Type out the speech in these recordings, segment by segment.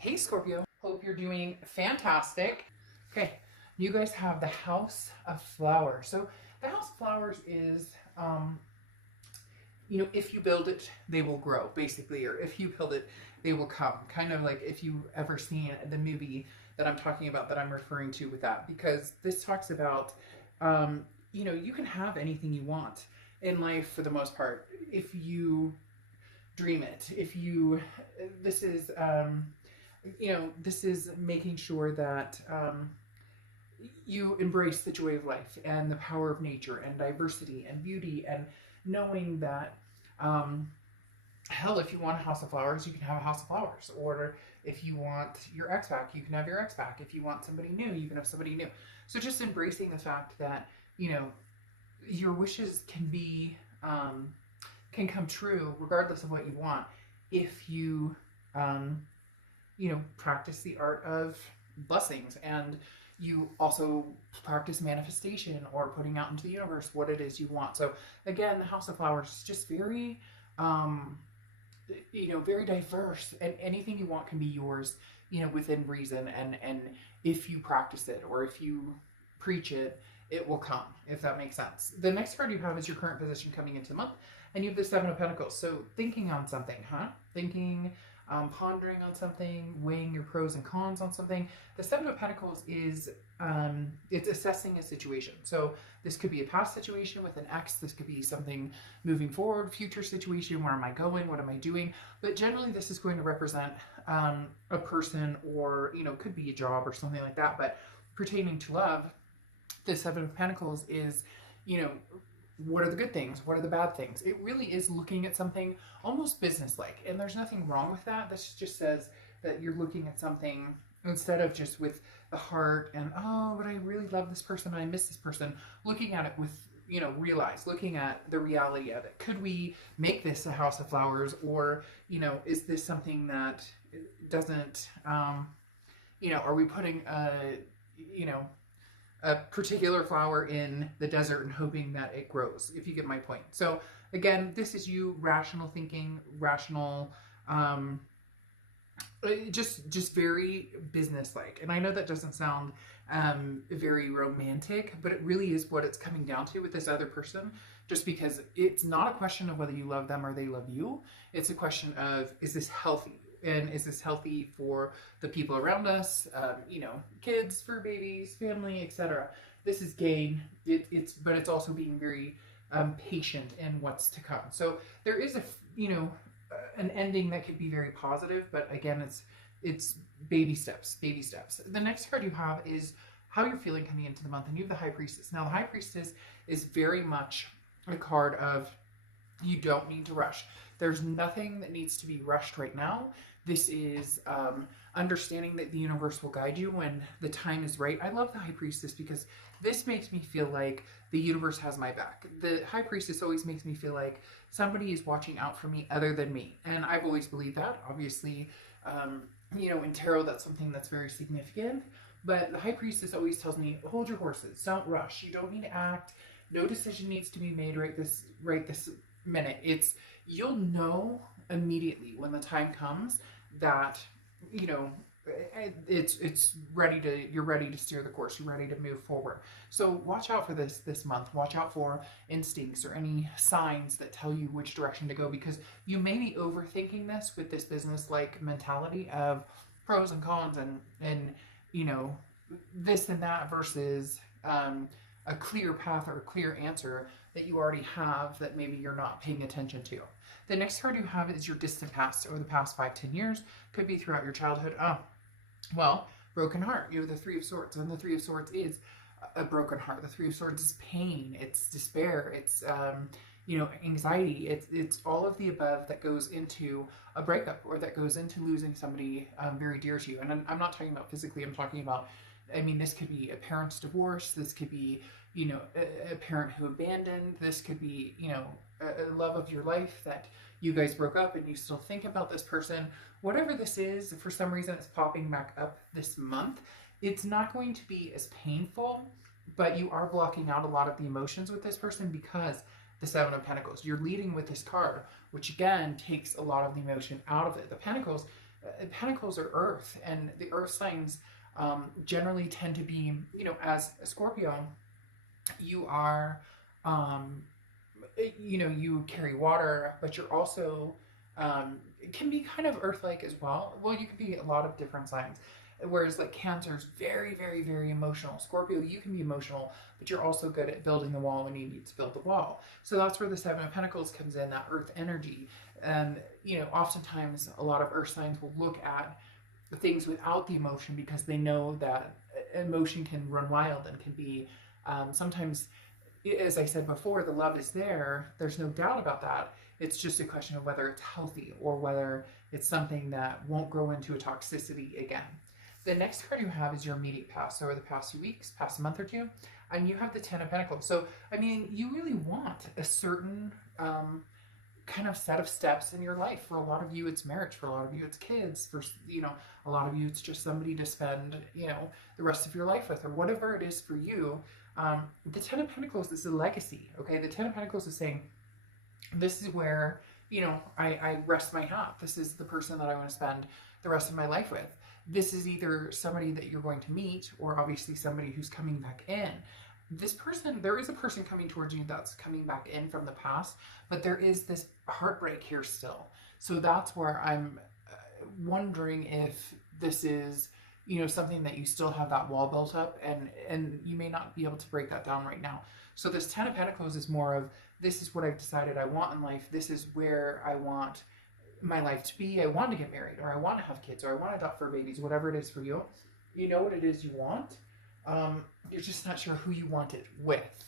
Hey Scorpio, hope you're doing fantastic. Okay, you guys have the House of Flowers. So the House of Flowers is, if you build it, they will grow, basically, or if you build it, they will come. Kind of like if you've ever seen the movie that I'm talking about, that I'm referring to with that, because this talks about, you can have anything you want in life for the most part if you dream it. If you, this is, this is making sure that you embrace the joy of life and the power of nature and diversity and beauty, and knowing that, hell, if you want a house of flowers, you can have a house of flowers. Or if you want your ex back, you can have your ex back. If you want somebody new, you can have somebody new. So just embracing the fact that, your wishes can be, can come true regardless of what you want if you, practice the art of blessings, and you also practice manifestation or putting out into the universe what it is you want. So again, the House of Flowers is just very, very diverse, and anything you want can be yours, within reason. And if you practice it or if you preach it, it will come, if that makes sense. The next card you have is your current position coming into the month, and you have the Seven of Pentacles. So thinking on something, Thinking, pondering on something, weighing your pros and cons on something. The Seven of Pentacles is, it's assessing a situation. So this could be a past situation with an ex. This could be something moving forward, future situation. Where am I going? What am I doing? But generally this is going to represent a person, or, could be a job or something like that. But pertaining to love, the Seven of Pentacles is, what are the good things? What are the bad things? It really is looking at something almost business-like. And there's nothing wrong with that. This just says that you're looking at something instead of just with the heart and, oh, but I really love this person, I miss this person. Looking at it with, looking at the reality of it. Could we make this a house of flowers? Or, is this something that doesn't, are we putting a particular flower in the desert and hoping that it grows, if you get my point. So again, this is you rational thinking, rational, just very business-like. And I know that doesn't sound very romantic, but it really is what it's coming down to with this other person, just because it's not a question of whether you love them or they love you. It's a question of, is this healthy? And is this healthy for the people around us? Kids, fur babies, family, etc. This is gain. But it's also being very patient in what's to come. So there is an ending that could be very positive, but again, it's baby steps, baby steps. The next card you have is how you're feeling coming into the month, and you have the High Priestess. Now, the High Priestess is very much a card of, you don't need to rush. There's nothing that needs to be rushed right now. This is understanding that the universe will guide you when the time is right. I love the High Priestess because this makes me feel like the universe has my back. The High Priestess always makes me feel like somebody is watching out for me other than me. And I've always believed that. Obviously, in tarot, that's something that's very significant. But the High Priestess always tells me, hold your horses. Don't rush. You don't need to act. No decision needs to be made right this minute. You'll know immediately when the time comes that, it's ready to, you're ready to steer the course, you're ready to move forward. So watch out for this month. Watch out for instincts or any signs that tell you which direction to go, because you may be overthinking this with this business-like mentality of pros and cons and this and that, versus a clear path or a clear answer that you already have that maybe you're not paying attention to. The next card you have is your distant past, or the past 5-10 years. Could be throughout your childhood. Broken heart. You have the Three of Swords, and the Three of Swords is a broken heart. The Three of Swords is pain. It's despair. It's anxiety. It's all of the above that goes into a breakup, or that goes into losing somebody very dear to you. And I'm not talking about physically. I'm talking about, this could be a parent's divorce. This could be, a parent who abandoned. This could be, a love of your life that you guys broke up and you still think about this person. Whatever this is, for some reason it's popping back up this month. It's not going to be as painful, but you are blocking out a lot of the emotions with this person because the Seven of Pentacles. You're leading with this card, which again takes a lot of the emotion out of it. The Pentacles Pentacles are earth, and the earth signs generally tend to be, you know, as a Scorpio, you are, you know, you carry water, but you're also, it can be kind of earth-like as well. Well, you can be a lot of different signs. Whereas like Cancer is very, very, very emotional. Scorpio, you can be emotional, but you're also good at building the wall when you need to build the wall. So that's where the Seven of Pentacles comes in, that earth energy. And, you know, oftentimes a lot of earth signs will look at things without the emotion because they know that emotion can run wild and can be sometimes, as I said before, the love is there. There's no doubt about that. It's just a question of whether it's healthy or whether it's something that won't grow into a toxicity again. The next card you have is your immediate past. So over the past few weeks, past month or two, and you have the Ten of Pentacles. So, I mean, you really want a certain kind of set of steps in your life. For a lot of you, it's marriage. For a lot of you, it's kids. For, you know, a lot of you, it's just somebody to spend, you know, the rest of your life with, or whatever it is for you. The Ten of Pentacles is a legacy, okay? The Ten of Pentacles is saying, this is where, you know, I rest my hat. This is the person that I want to spend the rest of my life with. This is either somebody that you're going to meet, or obviously somebody who's coming back in. This person, there is a person coming towards you that's coming back in from the past, but there is this heartbreak here still. So that's where I'm wondering if this is, you know, something that you still have that wall built up, and you may not be able to break that down right now. So this Ten of Pentacles is more of, this is what I've decided I want in life. This is where I want my life to be. I want to get married, or I want to have kids, or I want to adopt fur babies, whatever it is for you. You know what it is you want. You're just not sure who you want it with.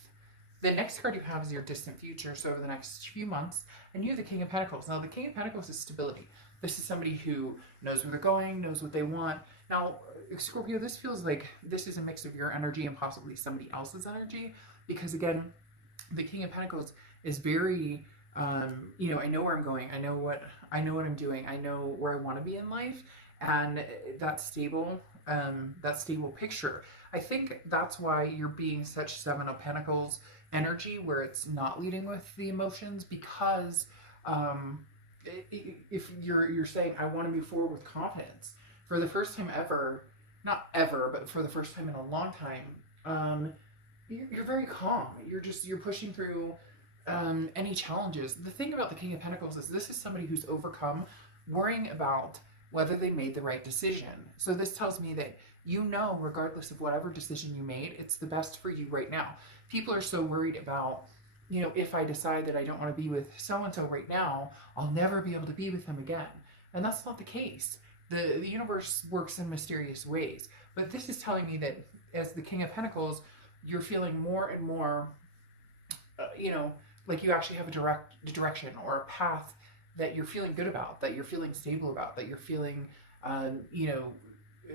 The next card you have is your distant future. So over the next few months, and you have the King of Pentacles. Now the King of Pentacles is stability. This is somebody who knows where they're going, knows what they want. Now, Scorpio, this feels like this is a mix of your energy and possibly somebody else's energy, because again, the King of Pentacles is very, you know, I know where I'm going. I know what I'm doing. I know where I want to be in life, and that stable picture. I think that's why you're being such Seven of Pentacles energy, where it's not leading with the emotions, because if you're saying, I want to move forward with confidence for the first time ever, not ever, but for the first time in a long time, you're very calm. You're pushing through any challenges. The thing about the King of Pentacles is this is somebody who's overcome worrying about whether they made the right decision. So this tells me that, you know, regardless of whatever decision you made, it's the best for you right now. People are so worried about, you know, if I decide that I don't want to be with so-and-so right now, I'll never be able to be with them again. And that's not the case. The universe works in mysterious ways. But this is telling me that as the King of Pentacles, you're feeling more and more, you know, like you actually have a direction or a path that you're feeling good about, that you're feeling stable about, that you're feeling, you know,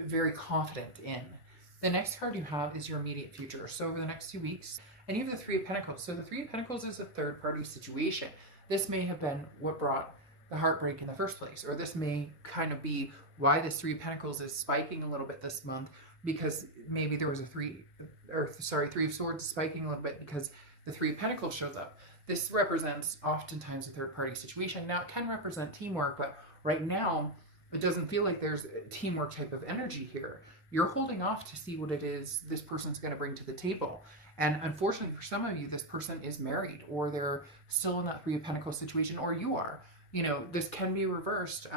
very confident in. The next card you have is your immediate future. So over the next 2 weeks, and you have the Three of Pentacles. So the Three of Pentacles is a third-party situation. This may have been what brought the heartbreak in the first place, or this may kind of be why this Three of Pentacles is spiking a little bit this month, because maybe there was a Three of Swords spiking a little bit because the Three of Pentacles shows up. This represents oftentimes a third-party situation. Now, it can represent teamwork, but right now, it doesn't feel like there's a teamwork type of energy here. You're holding off to see what it is this person's going to bring to the table. And unfortunately for some of you, this person is married, or they're still in that Three of Pentacles situation, or you are. You know, this can be reversed,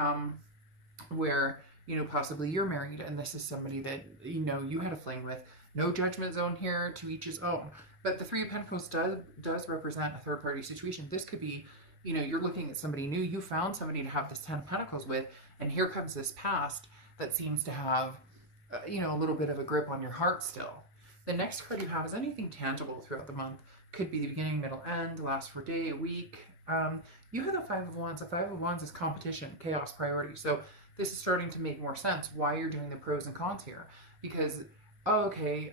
where, you know, possibly you're married and this is somebody that, you know, you had a fling with. No judgment zone here, to each his own. But the Three of Pentacles does represent a third-party situation. This could be, you know, you're looking at somebody new. You found somebody to have this Ten of Pentacles with, and here comes this past that seems to have, you know, a little bit of a grip on your heart still. The next card you have is anything tangible throughout the month. Could be the beginning, middle, end, last for a day, a week. You have the Five of Wands. The Five of Wands is competition, chaos, priority. So this is starting to make more sense why you're doing the pros and cons here. Because, oh, okay,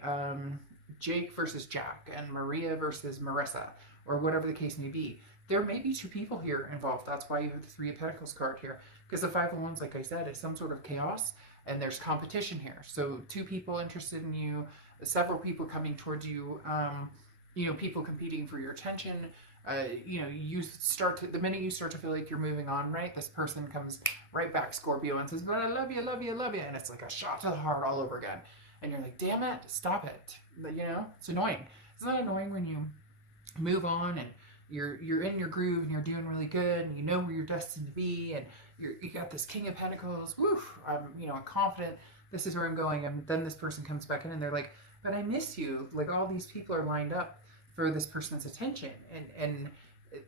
Jake versus Jack, and Maria versus Marissa, or whatever the case may be. There may be two people here involved. That's why you have the Three of Pentacles card here. Because the Five of Wands, like I said, is some sort of chaos, and there's competition here. So two people interested in you, several people coming towards you, you know, people competing for your attention, You know, the minute you start to feel like you're moving on, right, this person comes right back, Scorpio, and says, but I love you, I love you, I love you. And it's like a shot to the heart all over again. And you're like, damn it, stop it. But, you know, it's annoying. It's not annoying when you move on and you're in your groove and you're doing really good and you know where you're destined to be and you got this King of Pentacles, woof, I'm, you know, confident, this is where I'm going. And then this person comes back in and they're like, but I miss you. Like, all these people are lined up for this person's attention. And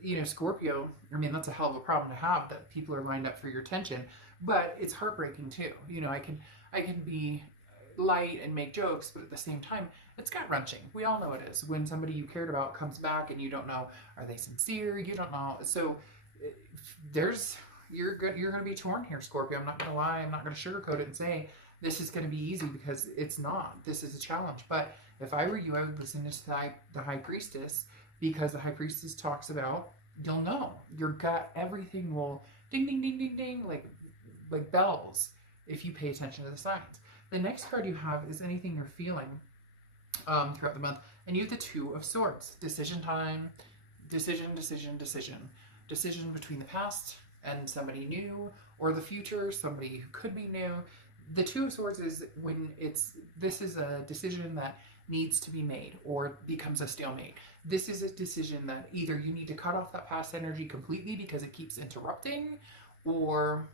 you know, Scorpio, I mean, that's a hell of a problem to have, that people are lined up for your attention, but it's heartbreaking too. You know, I can be light and make jokes, but at the same time, it's gut-wrenching. We all know it is. When somebody you cared about comes back and you don't know, are they sincere? You don't know. So you're going to be torn here, Scorpio. I'm not going to lie. I'm not going to sugarcoat it and say this is going to be easy, because it's not. This is a challenge. But if I were you, I would listen to the High Priestess, because the High Priestess talks about, you'll know. Your gut, everything will ding, ding, ding, ding, ding, like bells, if you pay attention to the signs. The next card you have is anything you're feeling throughout the month. And you have the Two of Swords. Decision time, decision, decision, decision. Decision between the past and somebody new, or the future, somebody who could be new. The Two of Swords is when this is a decision that needs to be made or becomes a stalemate. This is a decision that either you need to cut off that past energy completely because it keeps interrupting, or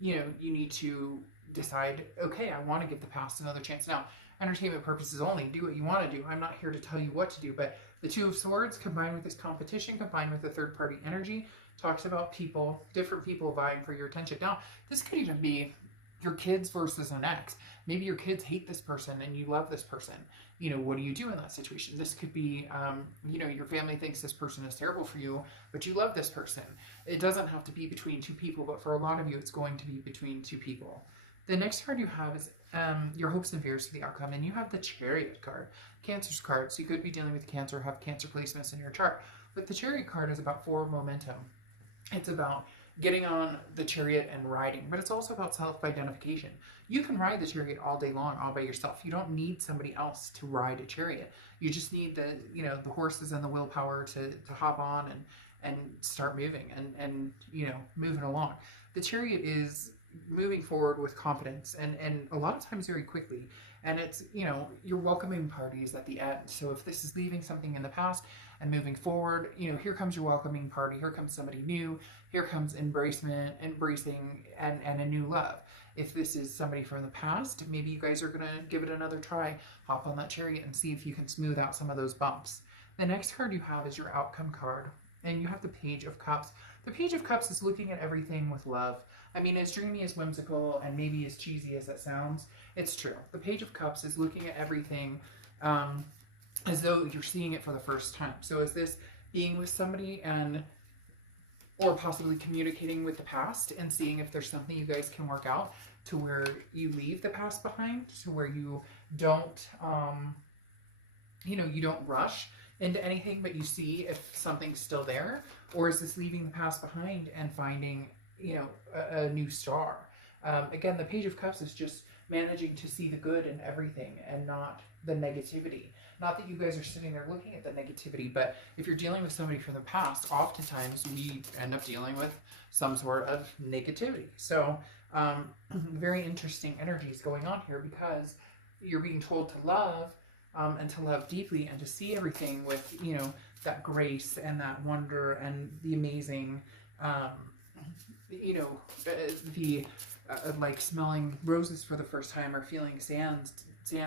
you know, you need to decide, okay, I want to give the past another chance. Now, entertainment purposes only, do what you want to do. I'm not here to tell you what to do, but the Two of Swords combined with this competition, combined with the third party energy, talks about people, different people vying for your attention. Now, this could even be your kids versus an ex. Maybe your kids hate this person and you love this person. You know, what do you do in that situation? This could be, you know, your family thinks this person is terrible for you, but you love this person. It doesn't have to be between two people, but for a lot of you, it's going to be between two people. The next card you have is your hopes and fears for the outcome, and you have the Chariot card, Cancer's card. So you could be dealing with Cancer, have Cancer placements in your chart. But the Chariot card is about forward momentum. It's about getting on the chariot and riding, but it's also about self-identification. You can ride the chariot all day long, all by yourself. You don't need somebody else to ride a chariot. You just need the, you know, the horses and the willpower to hop on and start moving and, you know, moving along. The chariot is moving forward with confidence and a lot of times very quickly. And it's, you know, you're welcoming parties at the end. So if this is leaving something in the past and moving forward, you know, here comes your welcoming party. Here comes somebody new. Here comes embracing and a new love. If this is somebody from the past, maybe you guys are going to give it another try. Hop on that chariot and see if you can smooth out some of those bumps. The next card you have is your outcome card. And you have the Page of Cups. The Page of Cups is looking at everything with love. I mean, as dreamy, as whimsical, and maybe as cheesy as that sounds, it's true. The Page of Cups is looking at everything as though you're seeing it for the first time. So is this being with somebody or possibly communicating with the past and seeing if there's something you guys can work out to where you leave the past behind, to where you don't, you know, you don't rush into anything, but you see if something's still there? Or is this leaving the past behind and finding, you know, a new star? Again, the Page of Cups is just managing to see the good in everything and not the negativity. Not that you guys are sitting there looking at the negativity, but if you're dealing with somebody from the past, oftentimes we end up dealing with some sort of negativity. So very interesting energies going on here, because you're being told to love and to love deeply and to see everything with, you know, that grace and that wonder and the amazing, you know, the like smelling roses for the first time, or feeling sand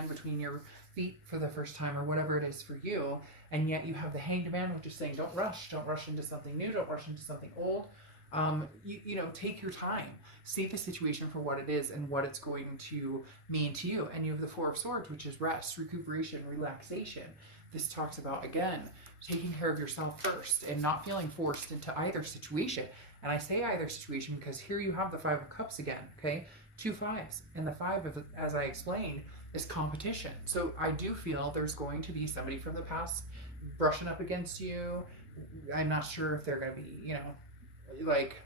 between your feet for the first time, or whatever it is for you. And yet you have the Hanged Man, which is saying, don't rush into something new, don't rush into something old. You know, take your time, see the situation for what it is and what it's going to mean to you. And you have the Four of Swords, which is rest, recuperation, relaxation. This talks about, again, taking care of yourself first and not feeling forced into either situation. And I say either situation because here you have the Five of Cups again, okay? 2 fives. And the 5, of, as I explained, is competition. So I do feel there's going to be somebody from the past brushing up against you. I'm not sure if they're going to be, you know, like,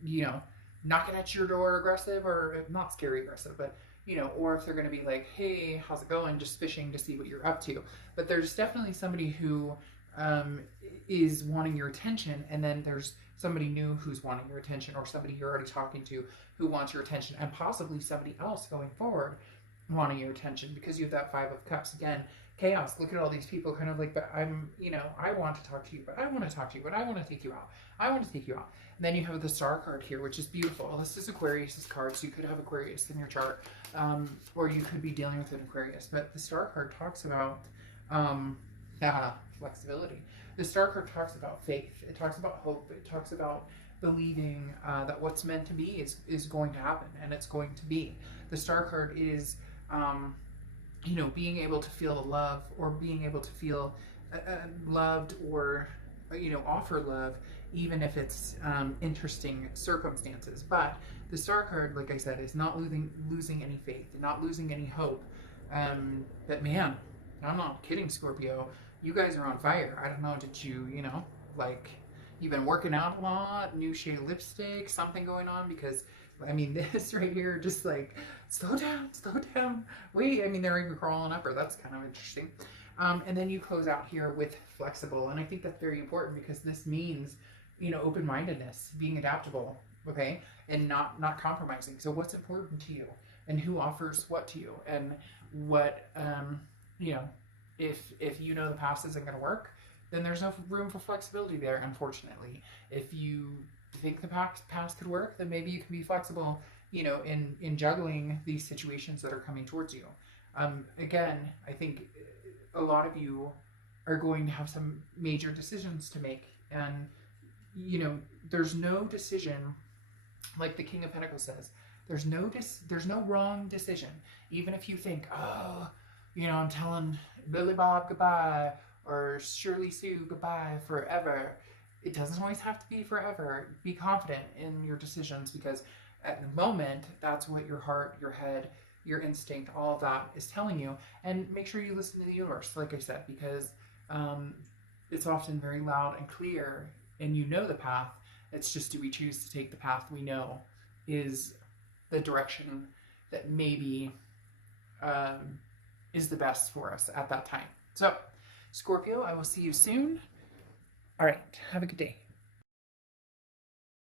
you know, knocking at your door aggressive, or not scary aggressive, but, you know, or if they're going to be like, hey, how's it going? Just fishing to see what you're up to. But there's definitely somebody who is wanting your attention, and then there's somebody new who's wanting your attention, or somebody you're already talking to who wants your attention, and possibly somebody else going forward wanting your attention, because you have that Five of Cups. Again, chaos. Look at all these people kind of like, but I'm, I want to talk to you, but I want to talk to you, but I want to take you out. I want to take you out. And then you have the Star card here, which is beautiful. This is Aquarius's card, so you could have Aquarius in your chart, or you could be dealing with an Aquarius. But the Star card talks about flexibility. The Star card talks about faith. It talks about hope. It talks about believing that what's meant to be is going to happen, and it's going to be. The Star card is, being able to feel the love, or being able to feel loved, or, offer love, even if it's interesting circumstances. But the Star card, like I said, is not losing any faith, not losing any hope. But man, I'm not kidding, Scorpio. You guys are on fire. I don't know, did you, you've been working out a lot, new shade of lipstick, something going on? Because, this right here, just like, slow down. Wait, they're even crawling up her. That's kind of interesting. And then you close out here with flexible. And I think that's very important, because this means, open-mindedness, being adaptable, okay? And not compromising. So what's important to you, and who offers what to you, and what, if the past isn't going to work, then there's no room for flexibility there, unfortunately. If you think the past could work, then maybe you can be flexible, in juggling these situations that are coming towards you. Again, I think a lot of you are going to have some major decisions to make, and, there's no decision, like the King of Pentacles says, there's no wrong decision. Even if you think, I'm telling Billy Bob goodbye, or Shirley Sue goodbye forever. It doesn't always have to be forever. Be confident in your decisions, because at the moment, that's what your heart, your head, your instinct, all of that is telling you. And make sure you listen to the universe, like I said, because it's often very loud and clear, and the path. It's just, do we choose to take the path we know is the direction that maybe is the best for us at that time. So, Scorpio, I will see you soon. All right, have a good day.